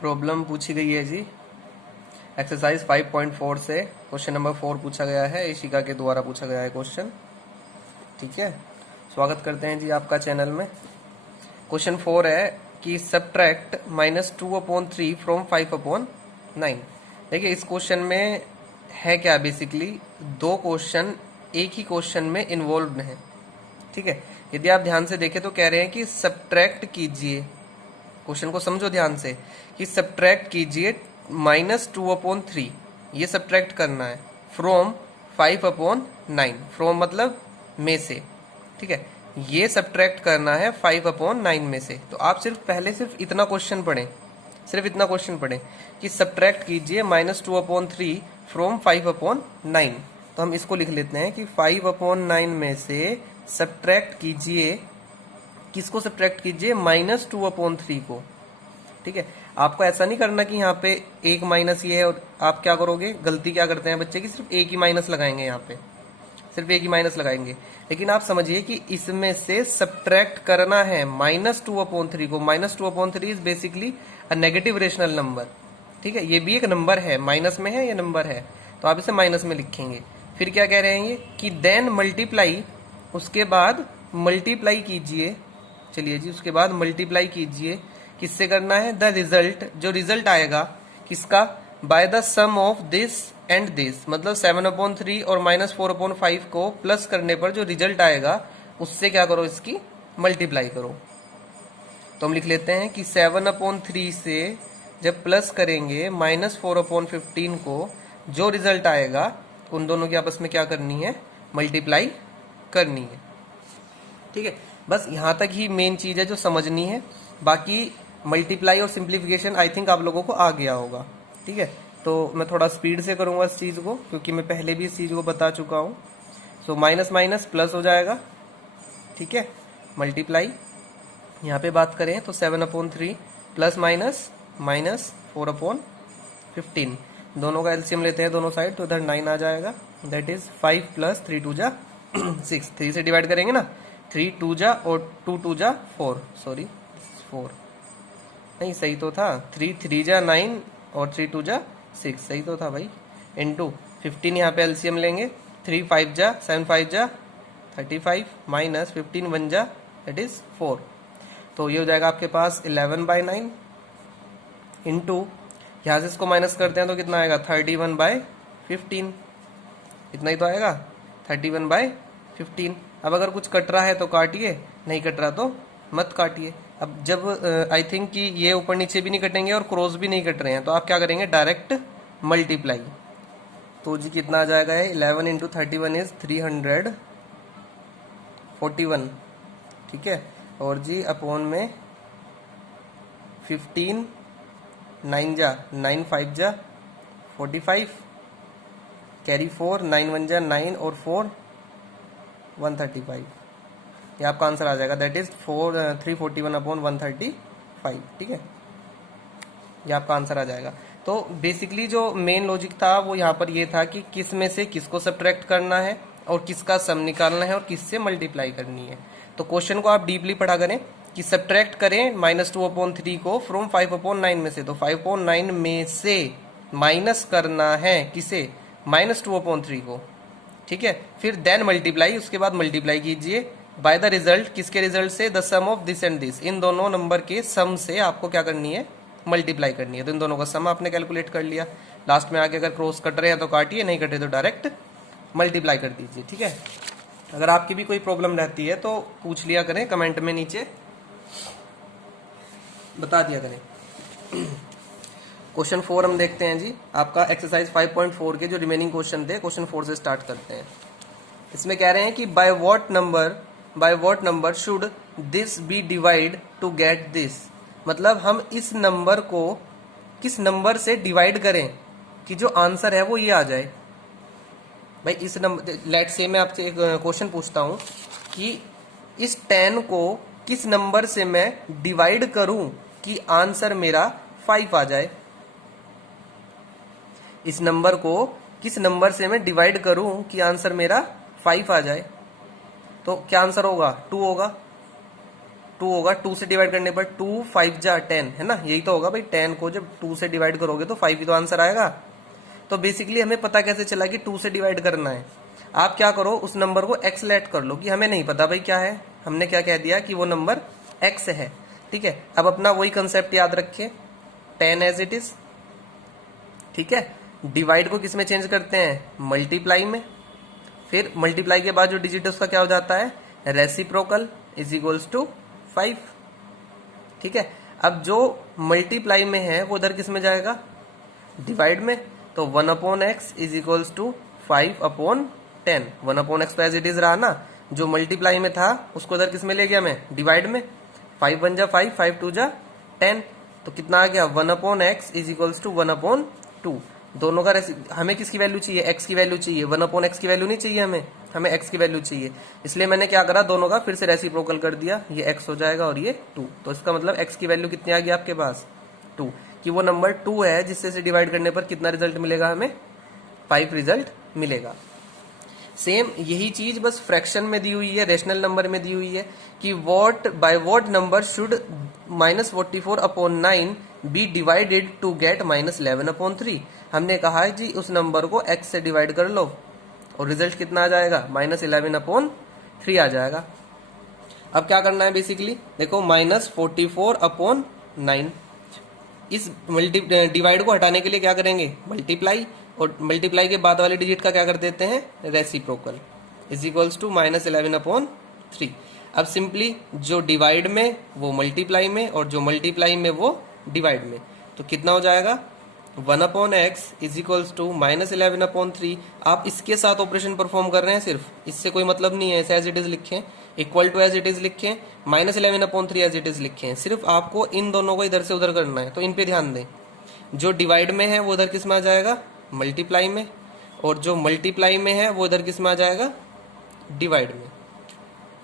Problem पूछी गई है जी एक्सरसाइज 5.4 से क्वेश्चन नंबर 4 पूछा गया है। इशिका के द्वारा पूछा गया है क्वेश्चन। ठीक है, स्वागत करते हैं जी आपका चैनल में। क्वेश्चन 4 है कि सब्ट्रैक्ट -2/3 फ्रॉम 5/9। देखिए इस क्वेश्चन में है क्या, बेसिकली दो क्वेश्चन एक ही क्वेश्चन में इन्वॉल्व हैं। ठीक है, यदि आप ध्यान से देखें तो कह रहे हैं कि सब्ट्रैक्ट कीजिए, क्वेश्चन को समझो ध्यान से, कि सब्ट्रैक्ट कीजिए -2/3, ये सब्ट्रैक्ट करना है, फ्रॉम 5/9, फ्रॉम मतलब में से। ठीक है, ये सब्ट्रैक्ट करना है 5/9 में से। तो आप सिर्फ इतना क्वेश्चन पढ़ें, सिर्फ इतना क्वेश्चन पढ़ें कि सब्ट्रैक्ट कीजिए -2/3 फ्रॉम 5/9। तो हम इसको लिख लेते हैं कि 5/9 में से सब्ट्रैक्ट कीजिए, किसको सब्ट्रैक्ट कीजिए, -2/3 को। ठीक है, आपको ऐसा नहीं करना कि यहाँ पे एक माइनस ये है और आप क्या करोगे, गलती क्या करते हैं बच्चे की, सिर्फ एक ही माइनस लगाएंगे, यहाँ पे सिर्फ एक ही माइनस लगाएंगे। लेकिन आप समझिए कि इसमें से सब्ट्रैक्ट करना है -2/3 को। -2/3 is basically a negative rational number. ठीक है, ये भी एक नंबर है, माइनस में है, ये नंबर है, तो आप इसे माइनस में लिखेंगे। फिर क्या कह रहे हैं ये कि देन मल्टीप्लाई, उसके बाद मल्टीप्लाई कीजिए। चलिए जी, उसके बाद मल्टीप्लाई कीजिए, किससे करना है, द रिजल्ट, जो रिजल्ट आएगा किसका, by the sum of this and this, मतलब 7/3 और -4/5 को प्लस करने पर जो रिजल्ट आएगा उससे क्या करो, इसकी मल्टीप्लाई करो। तो हम लिख लेते हैं कि 7/3 से जब प्लस करेंगे -4/15 को, जो रिजल्ट आएगा उन दोनों की आपस में क्या करनी है, मल्टीप्लाई करनी है। ठीक है, बस यहां तक ही मेन चीज है जो समझनी है। बाकी मल्टीप्लाई और सिंप्लीफिकेशन आई थिंक आप लोगों को आ गया होगा। ठीक है, तो मैं थोड़ा स्पीड से करूंगा इस चीज को, क्योंकि मैं पहले भी इस चीज को बता चुका हूं। सो माइनस माइनस प्लस हो जाएगा। ठीक है, मल्टीप्लाई यहाँ पे बात करें तो 7/3 प्लस माइनस -4/15, दोनों का एलसीएम लेते हैं दोनों साइड, तो इधर 9 आ जाएगा। दैट इज 5 + 3 2 जा 6, 3 से डिवाइड करेंगे ना, 3 2 जा और 2 2 जा 4, सॉरी 4 नहीं, सही तो था, 3 3 जा 9 और 3 2 जा 6, सही तो था भाई। इनटू 15, यहाँ पे एलसीएम लेंगे, 3 5 जा 7 5 जा 35 माइनस 15 1 जा दैट इज 4। तो ये हो जाएगा आपके पास 11/9 इंटू, यहाँ से इसको माइनस करते हैं तो कितना आएगा, 31/15, इतना ही तो आएगा, 31/15। अब अगर कुछ कट रहा है तो काटिए, नहीं कट रहा तो मत काटिए। अब जब आई थिंक कि ये ऊपर नीचे भी नहीं कटेंगे और क्रॉस भी नहीं कट रहे हैं, तो आप क्या करेंगे, डायरेक्ट मल्टीप्लाई। तो जी कितना आ जाएगा, 11 × 31 इज 341। ठीक है, और जी अपॉन में 15, 9 जा 9 5 जा 45, कैरी 4, 9 1 जा 9 और 4 135, ये आपका आंसर आ जाएगा। That is 341/135। ठीक है, ये आपका आंसर आ जाएगा। तो बेसिकली जो मेन लॉजिक था वो यहाँ पर ये था कि किस में से किसको सब्ट्रैक्ट करना है और किसका सम निकालना है और किससे मल्टीप्लाई करनी है। तो क्वेश्चन को आप डीपली पढ़ा करें कि सब्ट्रैक्ट करें -2/3 को फ्रॉम 5/9 में से। तो 5/9 में से माइनस करना है किसे, -2/3 को। ठीक है, फिर देन मल्टीप्लाई, उसके बाद मल्टीप्लाई कीजिए बाय द रिजल्ट, किसके रिजल्ट से, the sum of this and this, इन दोनों नंबर के सम से आपको क्या करनी है, मल्टीप्लाई करनी है। तो इन दोनों का सम आपने कैलकुलेट कर लिया। लास्ट में आके अगर क्रॉस कट रहे हैं तो काटिए, नहीं कटे तो डायरेक्ट मल्टीप्लाई कर दीजिए। ठीक है, अगर आपकी भी कोई प्रॉब्लम रहती है तो पूछ लिया करें, कमेंट में नीचे बता दिया करें। क्वेश्चन 4 हम देखते हैं जी, आपका एक्सरसाइज 5.4 के जो रिमेनिंग क्वेश्चन थे, क्वेश्चन 4 से स्टार्ट करते हैं। इसमें कह रहे हैं कि by what number should this be divide to get this, मतलब हम इस नंबर को किस नंबर से डिवाइड करें कि जो आंसर है वो ये आ जाए। भाई इस नंबर, लेट से मैं आपसे एक क्वेश्चन पूछता हूं कि इस 10 को किस नंबर से मैं डिवाइड करूं कि आंसर मेरा 5 आ जाए। इस नंबर को किस नंबर से मैं डिवाइड करूं कि आंसर मेरा 5 आ जाए। तो क्या आंसर होगा, 2 होगा। 2 होगा, 2 से डिवाइड करने पर 2 5 जा 10 है ना, यही तो होगा भाई। 10 को जब 2 से डिवाइड करोगे तो 5 ही तो आंसर आएगा। तो बेसिकली हमें पता कैसे चला कि 2 से डिवाइड करना है। आप क्या करो, उस नंबर को x लेट कर लो कि हमें नहीं पता भाई क्या है, हमने क्या कह दिया कि वो नंबर x है। ठीक है, अब अपना वही कंसेप्ट याद रखिए, 10 एज इट इज। ठीक है, डिवाइड को किस में चेंज करते हैं, मल्टीप्लाई में। फिर मल्टीप्लाई के बाद जो डिजिट है उसका क्या हो जाता है, रेसिप्रोकल इज इक्वल्स टू 5। ठीक है, अब जो मल्टीप्लाई में है वो उधर किस में जाएगा, डिवाइड में। तो 1/x is equals to 5/10। 1/x तो एज इट इज रहा ना, जो मल्टीप्लाई में था उसको उधर किस में ले गया मैं, डिवाइड में। 5 1 जा 5, 5 2 जा 10, तो कितना आ गया, 1/x इज इक्वल्स टू 1/2। दोनों का हमें किसकी वैल्यू चाहिए, x की वैल्यू चाहिए, 1/x की वैल्यू नहीं चाहिए हमें x की वैल्यू चाहिए। इसलिए मैंने क्या करा, दोनों का फिर से रेसिप्रोकल कर दिया, ये x हो जाएगा और ये 2। तो इसका मतलब x की वैल्यू कितनी आ गई आपके पास, 2, कि वो नंबर 2 है जिससे से डिवाइड करने पर कितना रिजल्ट मिलेगा, हमें 5 रिजल्ट मिलेगा। सेम यही चीज बस फ्रैक्शन में दी हुई है, रेशनल नंबर में दी हुई है कि what by what number should -44/9 be divided to get -11/3। हमने कहा है जी उस नंबर को x से डिवाइड कर लो और रिजल्ट कितना आ जाएगा, -11/3 आ जाएगा। अब क्या करना है बेसिकली, देखो -44/9, इस डिवाइड को हटाने के लिए क्या करेंगे, मल्टीप्लाई, और मल्टीप्लाई के बाद वाले डिजिट का क्या कर देते हैं, रेसिप्रोकल इज इक्वल्स टू -11/3। अब सिंपली जो डिवाइड में वो मल्टीप्लाई में और जो मल्टीप्लाई में वो डिवाइड में, तो कितना हो जाएगा, 1/x इज इक्वल्स टू -11/3। आप इसके साथ ऑपरेशन परफॉर्म कर रहे हैं सिर्फ, इससे कोई मतलब नहीं है, एज इट इज लिखें, equal to as it is लिखें, -11/3 एज इट इज लिखें। सिर्फ आपको इन दोनों को इधर से उधर करना है, तो इन पे ध्यान दें। जो डिवाइड में है वो उधर किस में आ जाएगा, मल्टीप्लाई में, और जो मल्टीप्लाई में है वो इधर किस में आ जाएगा, डिवाइड में।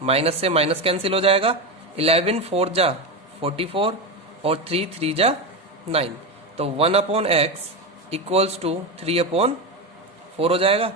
माइनस से माइनस कैंसिल हो जाएगा, 11 4 जा 44 और 3 3 जा 9, तो 1/x इक्वल्स टू 3/4 हो जाएगा।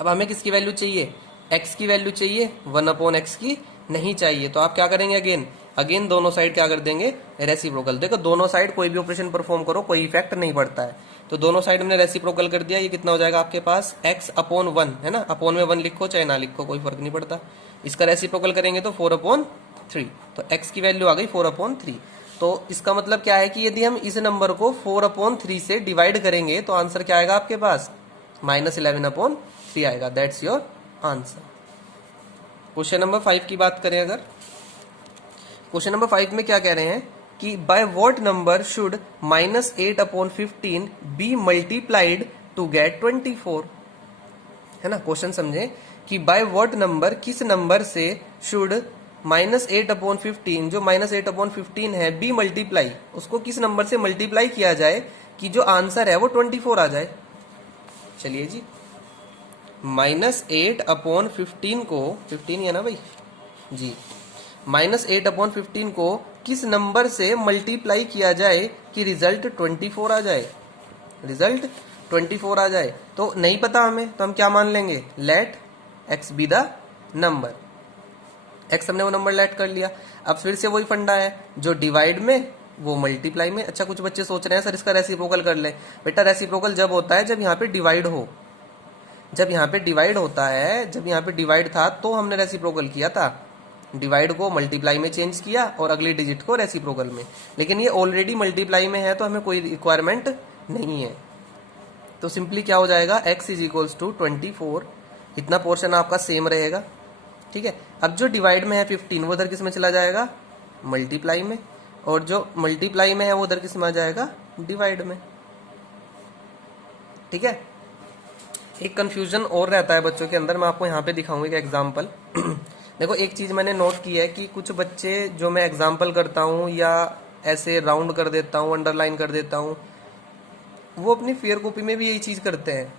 अब हमें किसकी वैल्यू चाहिए, x की वैल्यू चाहिए, 1/x की नहीं चाहिए। तो आप क्या करेंगे, अगेन दोनों साइड क्या कर देंगे, रेसिप्रोकल। देखो दोनों साइड कोई भी ऑपरेशन परफॉर्म करो कोई इफेक्ट नहीं पड़ता है, तो दोनों साइड में रेसिप्रोकल कर दिया। ये कितना हो जाएगा आपके पास, x/1 है ना, अपॉन में 1 लिखो चाहे ना लिखो कोई फर्क नहीं पड़ता। इसका रेसिप्रोकल करेंगे तो 4/3, तो x की वैल्यू आ गई 4/3। तो इसका मतलब क्या है कि यदि हम इस नंबर को 4/3 से डिवाइड करेंगे तो आंसर क्या आएगा आपके पास, -11/3 आएगा। That's your answer. Question number 5 की बात करें, अगर क्वेश्चन नंबर 5 में क्या कह रहे हैं कि by what number should -8/15 be multiplied to get 24, है ना। क्वेश्चन समझे कि बाय व्हाट नंबर, किस नंबर से शुड -8/15, जो -8/15 है, बी मल्टीप्लाई, उसको किस नंबर से मल्टीप्लाई किया जाए कि जो आंसर है वो 24 आ जाए। चलिए जी, -8/15 को, 15 है ना भाई जी, -8/15 को किस नंबर से मल्टीप्लाई किया जाए कि रिजल्ट 24 आ जाए, रिजल्ट 24 आ जाए। तो नहीं पता हमें, तो हम क्या मान लेंगे, let x be the number. x हमने वो नंबर लेट कर लिया। अब फिर से वही फंडा है, जो डिवाइड में वो मल्टीप्लाई में। अच्छा, कुछ बच्चे सोच रहे हैं सर इसका रेसिप्रोकल कर ले। बेटा रेसिप्रोकल जब होता है जब यहाँ पे डिवाइड हो, जब यहाँ पे डिवाइड होता है, जब यहाँ पे डिवाइड था तो हमने रेसिप्रोकल किया था, डिवाइड को मल्टीप्लाई में चेंज किया और अगली डिजिट को रेसिप्रोकल में। लेकिन ये ऑलरेडी मल्टीप्लाई में है तो हमें कोई रिक्वायरमेंट नहीं है। तो सिंपली क्या हो जाएगा, x इज इक्वल्स टू 24, इतना पोर्शन आपका सेम रहेगा। ठीक है, अब जो डिवाइड में है 15 वो उधर किस में चला जाएगा, मल्टीप्लाई में, और जो मल्टीप्लाई में है वो उधर किस में आ जाएगा, डिवाइड में। ठीक है, एक कंफ्यूजन और रहता है बच्चों के अंदर, मैं आपको यहाँ पे दिखाऊंगा एक एग्जाम्पल। देखो एक चीज मैंने नोट की है कि कुछ बच्चे जो मैं एग्जाम्पल करता हूँ या ऐसे राउंड कर देता हूँ, अंडरलाइन कर देता हूँ, वो अपनी फेयर कॉपी में भी यही चीज करते हैं।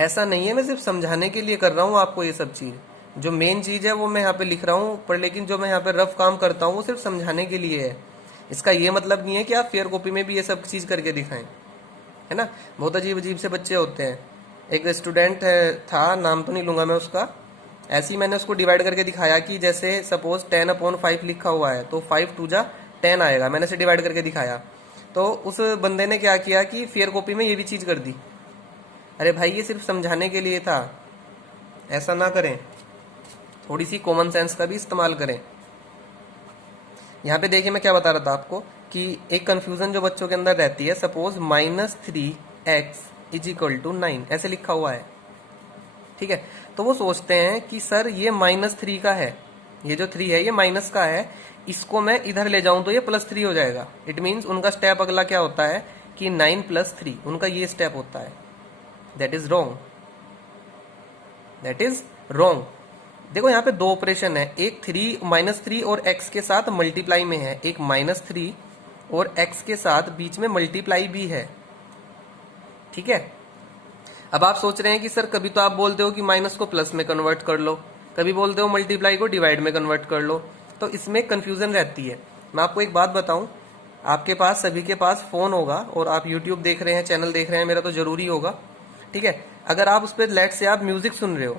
ऐसा नहीं है, मैं सिर्फ समझाने के लिए कर रहा हूँ आपको ये सब चीज। जो मेन चीज है वो मैं यहाँ पे लिख रहा हूँ, पर लेकिन जो मैं यहाँ पे रफ काम करता हूँ वो सिर्फ समझाने के लिए है। इसका ये मतलब नहीं है कि आप फेयर कॉपी में भी ये सब चीज करके दिखाएं, है ना। बहुत अजीब अजीब से बच्चे होते हैं। एक स्टूडेंट था, नाम तो नहीं लूंगा मैं उसका, ऐसे ही मैंने उसको डिवाइड करके दिखाया कि जैसे सपोज 10/5 लिखा हुआ है तो 5 2 जा 10 आएगा, मैंने इसे डिवाइड करके दिखाया। तो उस बंदे ने क्या किया कि फेयर कॉपी में ये भी चीज कर दी। अरे भाई ये सिर्फ समझाने के लिए था, ऐसा ना करें, थोड़ी सी कॉमन सेंस का भी इस्तेमाल करें। यहाँ पे देखिए मैं क्या बता रहा था आपको कि एक कंफ्यूजन जो बच्चों के अंदर रहती है, सपोज -3x = 9 ऐसे लिखा हुआ है, ठीक है। तो वो सोचते हैं कि सर ये -3 का है, ये जो 3 है ये माइनस का है, इसको मैं इधर ले जाऊं तो ये +3 हो जाएगा। इट मीन्स उनका स्टेप अगला क्या होता है कि 9 + 3, उनका ये स्टेप होता है। That is wrong, that is wrong. देखो यहाँ पे दो ऑपरेशन है, एक -3 और x के साथ मल्टीप्लाई में है, एक -3 और x के साथ बीच में मल्टीप्लाई भी है, ठीक है। अब आप सोच रहे हैं कि सर कभी तो आप बोलते हो कि माइनस को प्लस में कन्वर्ट कर लो, कभी बोलते हो मल्टीप्लाई को डिवाइड में कन्वर्ट कर लो, तो इसमें कंफ्यूजन रहती है। मैं आपको एक बात बताऊं, आपके पास सभी के पास फोन होगा और आप यूट्यूब देख रहे हैं, चैनल देख रहे हैं, मेरा तो जरूरी होगा, ठीक है। अगर आप उस पर लेट से आप म्यूजिक सुन रहे हो,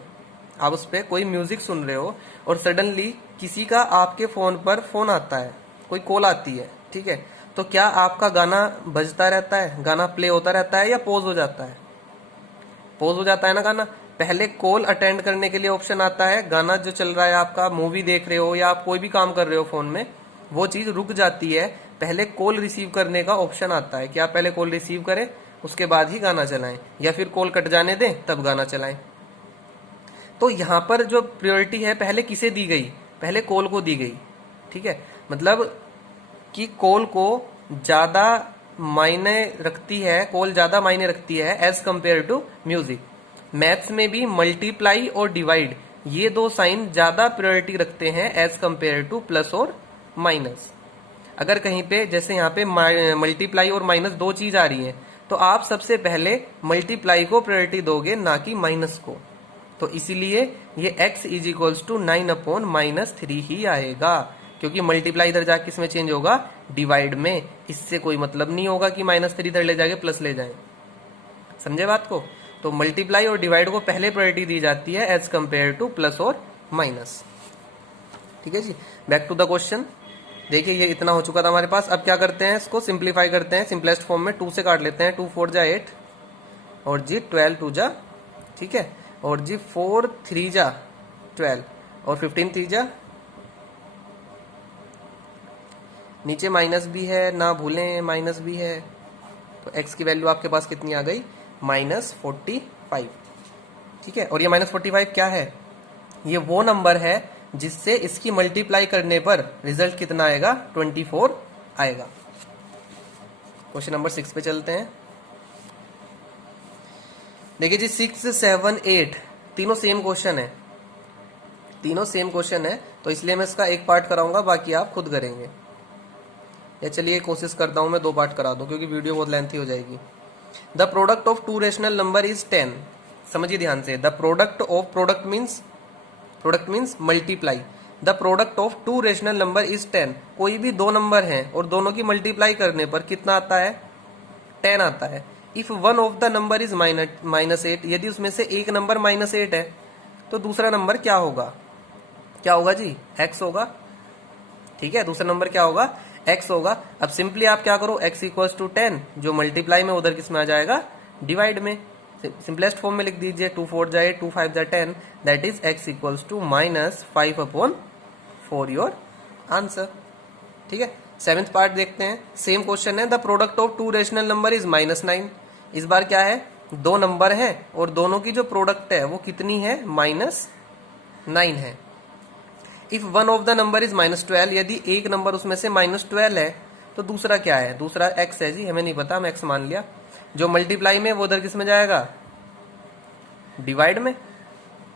आप उस पर कोई म्यूजिक सुन रहे हो और सडनली किसी का आपके फोन पर फोन आता है, कोई कॉल आती है, ठीक है, तो क्या आपका गाना बजता रहता है, गाना प्ले होता रहता है या पॉज हो जाता है? पॉज हो जाता है ना गाना। पहले कॉल अटेंड करने के लिए ऑप्शन आता है, गाना जो चल रहा है आपका, मूवी देख रहे हो या आप कोई भी काम कर रहे हो फोन में, वो चीज रुक जाती है, पहले कॉल रिसीव करने का ऑप्शन आता है कि आप पहले कॉल रिसीव करें उसके बाद ही गाना चलाएं, या फिर कॉल कट जाने दें तब गाना चलाएं। तो यहाँ पर जो प्रायोरिटी है पहले किसे दी गई, पहले कॉल को दी गई, ठीक है। मतलब कि कॉल को ज्यादा मायने रखती है, कॉल ज्यादा मायने रखती है as compare to music. Maths में भी मल्टीप्लाई और डिवाइड ये दो साइन ज्यादा प्रायोरिटी रखते हैं एज कंपेयर टू प्लस और माइनस। अगर कहीं पे जैसे यहाँ पे मल्टीप्लाई और माइनस दो चीज आ रही है तो आप सबसे पहले मल्टीप्लाई को प्रायोरिटी दोगे, ना कि माइनस को। तो इसीलिए ये x = 9/-3 ही आएगा, क्योंकि मल्टीप्लाई इधर जाके किसमें चेंज होगा, डिवाइड में। इससे कोई मतलब नहीं होगा कि -3 इधर ले जाके प्लस ले जाएं। समझे बात को? तो मल्टीप्लाई और डिवाइड को पहले प्रायोरिटी दी जाती है एज कंपेयर टू प्लस और माइनस, ठीक है जी। Back to the question. देखिए ये इतना हो चुका था हमारे पास। अब क्या करते हैं, इसको सिंप्लीफाई करते हैं सिंपलेस्ट फॉर्म में। 2 से काट लेते हैं, 2 4 जा 8 और जी 12 2 जा, ठीक है, और जी 4 3 जा 12 और 15 3 जा, नीचे माइनस भी है ना भूलें, माइनस भी है। तो x की वैल्यू आपके पास कितनी आ गई, -45, ठीक है। और ये -45 क्या है, ये वो नंबर है जिससे इसकी मल्टीप्लाई करने पर रिजल्ट कितना आएगा, 24 आएगा। क्वेश्चन नंबर 6 पे चलते हैं। देखिए जी 6 7 8 तीनों सेम क्वेश्चन है, तीनों सेम क्वेश्चन है, तो इसलिए मैं इसका एक पार्ट कराऊंगा, बाकी आप खुद करेंगे। या चलिए कोशिश करता हूं मैं 2 पार्ट करा दूं, क्योंकि वीडियो बहुत लेंथी हो जाएगी। The product of 2 rational number is 10। समझिए ध्यान से, the product of, product means multiply. The product of 2 rational number is 10। कोई भी 2 नंबर हैं और दोनों की मल्टीप्लाई करने पर कितना आता है, 10 आता है। If one of the number is -8, यदि उसमें से एक नंबर -8 है तो दूसरा नंबर क्या होगा, क्या होगा जी, x होगा, ठीक है। दूसरा नंबर क्या होगा, x होगा। अब सिंपली आप क्या करो, x = 10, जो मल्टीप्लाई में उधर किस में आ जाएगा, डिवाइड में। सिंपलेस्ट फॉर्म में लिख दीजिए, 2 4 जा 8 2 5 जा 10, that is x = -5/4 your answer, ठीक है। 7th पार्ट देखते हैं, सेम क्वेश्चन है। The product of 2 rational number is -9। इस बार क्या है, 2 नंबर है और दोनों की जो प्रोडक्ट है वो कितनी है, -9 है। If one of the number is -12, यदि एक नंबर उसमें से -12 है तो दूसरा क्या है, दूसरा x है जी, हमें नहीं पता, हम x मान लिया। जो मल्टीप्लाई में वो उधर किस में जाएगा, डिवाइड में,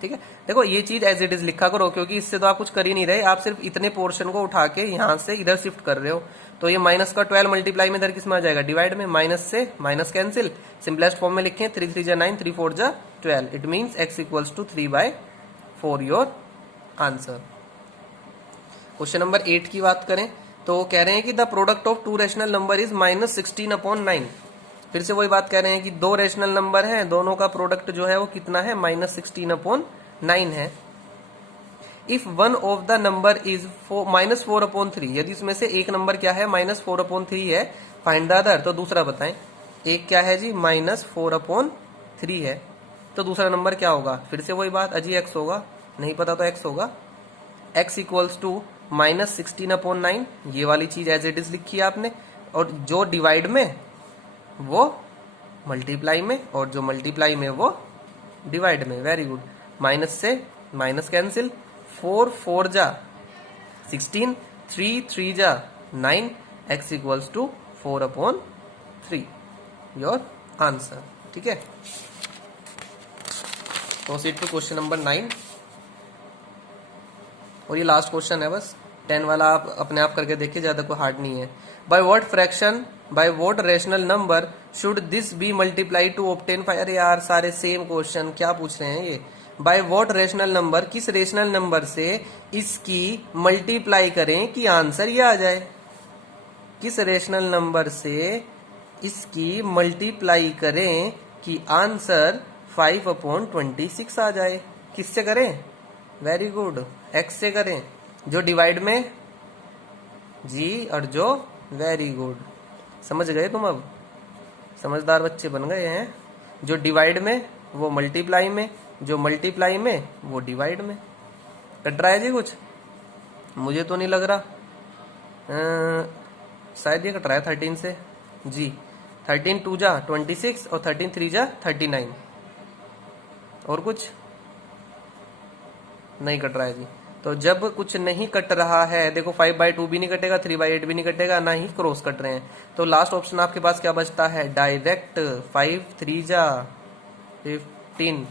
ठीक है। देखो ये चीज एज इट इज लिखा करो, क्योंकि इससे तो आप कुछ कर ही नहीं रहे, आप सिर्फ इतने पोर्शन को उठा के यहां से इधर शिफ्ट कर रहे हो। तो ये -12 मल्टीप्लाई में इधर किस में आ जाएगा, डिवाइड में। माइनस से माइनस कैंसिल, सिंपलेस्ट फॉर्म में लिखें, 3 3 जा 9 3 4 जा 12, it means x = 3/4 your answer. Question number 8 की बात करें तो कह रहे हैं कि the product of 2 rational number is -16/9। फिर से वही बात कह रहे हैं कि 2 रेशनल नंबर हैं, दोनों का प्रोडक्ट जो है वो कितना है, -16/9 है। If one of the number is -4/3, यदि उसमें से एक नंबर क्या है -4/3 है, फाइंड द अदर। तो दूसरा बताएं, एक क्या है जी -4/3 है, तो दूसरा नंबर क्या होगा? फिर से वही बात, अजी x होगा, नहीं पता तो x होगा। x इक्वल्स टू -16/9, ये वाली चीज एज इट इज लिखी है आपने, और जो डिवाइड में वो मल्टीप्लाई में, और जो मल्टीप्लाई में वो डिवाइड में। Very good. माइनस से माइनस कैंसिल, 4 4 जा 16, 3 3 जा 9, x equals to 4/3, your answer. ठीक है, प्रोसीड टू क्वेश्चन नंबर 9, और ये लास्ट क्वेश्चन है बस। 10 वाला आप अपने आप करके देखिए, ज्यादा कोई हार्ड नहीं है। By what fraction, by what rational number should this be multiply to obtain 5? अरे यार सारे सेम क्वेश्चन, क्या पूछ रहे हैं ये। बाय व्हाट रेशनल नंबर, किस रेशनल नंबर से इसकी मल्टीप्लाई करें कि आंसर ये आ जाए। किस रेशनल नंबर से इसकी मल्टीप्लाई करें कि आंसर 5/26 आ जाए। किससे करें? वेरी गुड, x से करें, जो डिवाइड में जी, और जो वेरी गुड, समझ गए तुम, अब समझदार बच्चे बन गए हैं। जो डिवाइड में वो मल्टीप्लाई में, जो मल्टीप्लाई में वो डिवाइड में। कट रहा है जी कुछ? मुझे तो नहीं लग रहा, शायद ये कट रहा है 13 से जी। 13 2 जा 26 और 13 3 जा 39, और कुछ नहीं कट रहा है जी। तो जब कुछ नहीं कट रहा है, देखो 5/2 भी नहीं कटेगा, 3/8 भी नहीं कटेगा, ना ही क्रॉस कट रहे हैं, तो लास्ट ऑप्शन आपके पास क्या बचता है? डायरेक्ट 5 3 जा 15,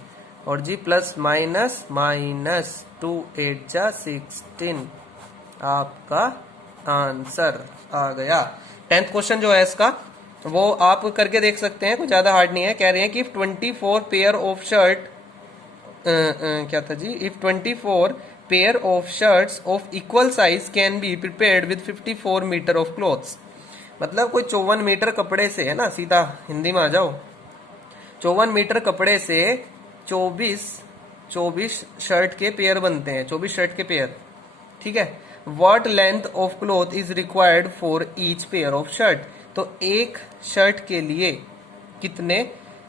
और जी प्लस माइनस माइनस 2 8 जा 16, आपका आंसर आ गया। 10th क्वेश्चन जो है इसका, वो आप करके देख सकते हैं, कुछ ज्यादा हार्ड नहीं है। कह रहे हैं कि 24 पेयर ऑफ शर्ट, क्या था जी, if 24 pair of shirts of equal size can be prepared with 54 metre of cloths. मतलब कोई 54 मीटर कपड़े से, है ना, सीधा हिंदी में आ जाओ, 54 मीटर कपड़े से 24 शर्ट के पेयर बनते हैं, 24 शर्ट के पेयर। ठीक है, what length of cloth is required for each pair of shirt. तो एक शर्ट के लिए कितने,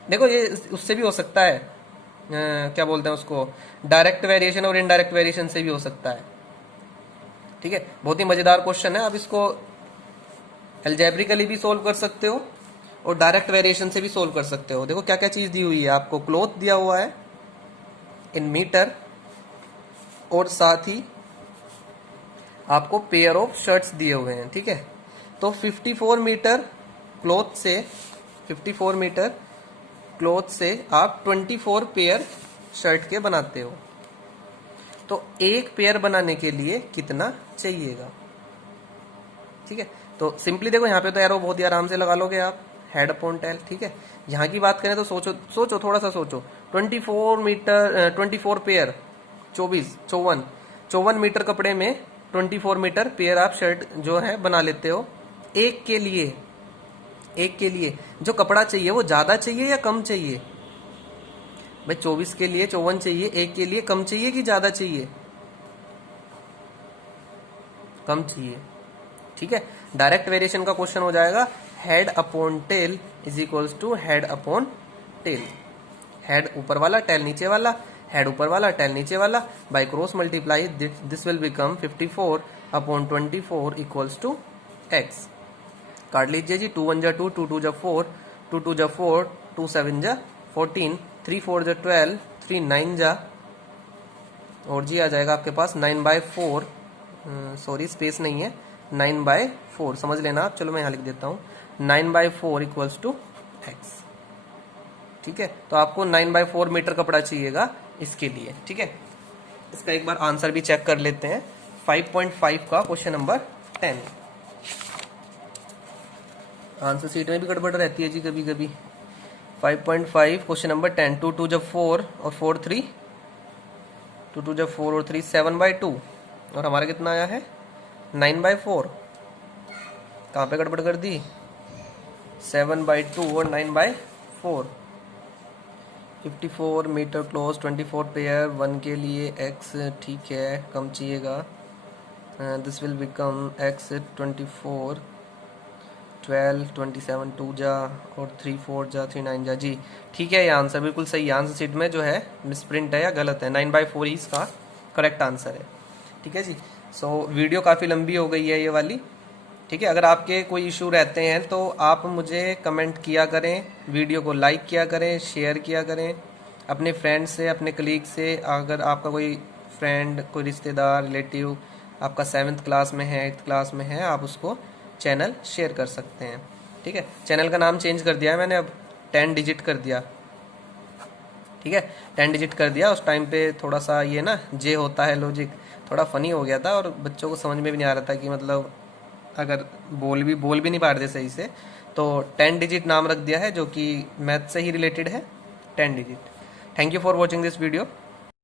देखो ये उससे भी हो सकता है, क्या बोलते हैं उसको, डायरेक्ट वेरिएशन और इनडायरेक्ट वेरिएशन से भी हो सकता है। ठीक है, बहुत ही मजेदार क्वेश्चन है। आप इसको एल्जेब्रिकली भी सोल्व कर सकते हो और डायरेक्ट वेरिएशन से भी सोल्व कर सकते हो। देखो क्या क्या चीज दी हुई है आपको, क्लोथ दिया हुआ है इन मीटर, और साथ ही आपको पेयर ऑफ शर्ट्स दिए हुए हैं। ठीक है, तो 54 मीटर क्लोथ से, 54 मीटर क्लोथ से आप 24 पेयर शर्ट के बनाते हो, तो एक पेयर बनाने के लिए कितना चाहिएगा। ठीक है, तो सिंपली देखो यहाँ पे तो एरो बहुत ही आराम से लगा लोगे आप, हेड अपॉन टेल। ठीक है, यहाँ की बात करें तो सोचो थोड़ा सा सोचो, 24 पेयर 54 मीटर कपड़े में 24 मीटर पेयर आप शर्ट जो है बना लेते हो। एक के लिए जो कपड़ा चाहिए वो ज्यादा चाहिए या कम चाहिए? भाई 24 के लिए 54 चाहिए, एक के लिए कम चाहिए कि ज्यादा चाहिए? कम चाहिए। ठीक है, डायरेक्ट वेरिएशन का क्वेश्चन हो जाएगा, head upon tail is equals to head upon tail. Head ऊपर वाला, टेल नीचे वाला, हेड ऊपर वाला, टेल नीचे वाला, by cross multiply this will become 54/24 equals to x. काट लीजिए जी, 2 1 जा 2, 2 2 जा 4, 2 2 जा 4, 2 7 जा 14, 3 4 जा 12, 3 9 जा, और जी आ जाएगा आपके पास 9/4, सॉरी स्पेस नहीं है, 9/4 समझ लेना आप। चलो मैं यहाँ लिख देता हूँ, 9/4 इक्वल्स टू एक्स। ठीक है, तो आपको 9/4 मीटर कपड़ा चाहिएगा इसके लिए। ठीक है, इसका एक बार आंसर भी चेक कर लेते हैं, 5.5 का क्वेश्चन नंबर 10। आंसर सीट में भी गड़बड़ रहती है जी कभी कभी। 5.5 क्वेश्चन नंबर 10, 2 2 जब 4 और 4 3, 2 2 जब 4 और 3 7/2, और हमारा कितना आया है 9/4। कहाँ पे गड़बड़ कर दी? 7/2 और 9/4। 54 मीटर क्लोज 24 पेयर 1 के लिए x, ठीक है, कम चाहिएगा। दिस विल बिकम x 24 12 27 2 जा और 3 4 जा 3 9 जा। जी ठीक है, ये आंसर बिल्कुल सही है। आंसर शीट में जो है मिसप्रिंट है या गलत है, 9/4 ही इसका करेक्ट आंसर है। ठीक है जी। सो वीडियो काफ़ी लंबी हो गई है ये वाली। ठीक है, अगर आपके कोई इशू रहते हैं तो आप मुझे कमेंट किया करें, वीडियो को लाइक किया करें, शेयर किया करें अपने फ्रेंड से, अपने कलीग से। अगर आपका कोई फ्रेंड, कोई रिश्तेदार, रिलेटिव आपका 7th क्लास में है, 8th क्लास में है, आप उसको चैनल शेयर कर सकते हैं। ठीक है, चैनल का नाम चेंज कर दिया है मैंने, अब 10 डिजिट कर दिया। ठीक है, 10 डिजिट कर दिया। उस टाइम पे थोड़ा सा ये ना जे होता है लॉजिक, थोड़ा फनी हो गया था और बच्चों को समझ में भी नहीं आ रहा था कि मतलब अगर बोल भी नहीं पा रहे थे सही से, तो 10 डिजिट नाम रख दिया है जो कि मैथ से ही रिलेटेड है, 10 digit. Thank you for watching this video.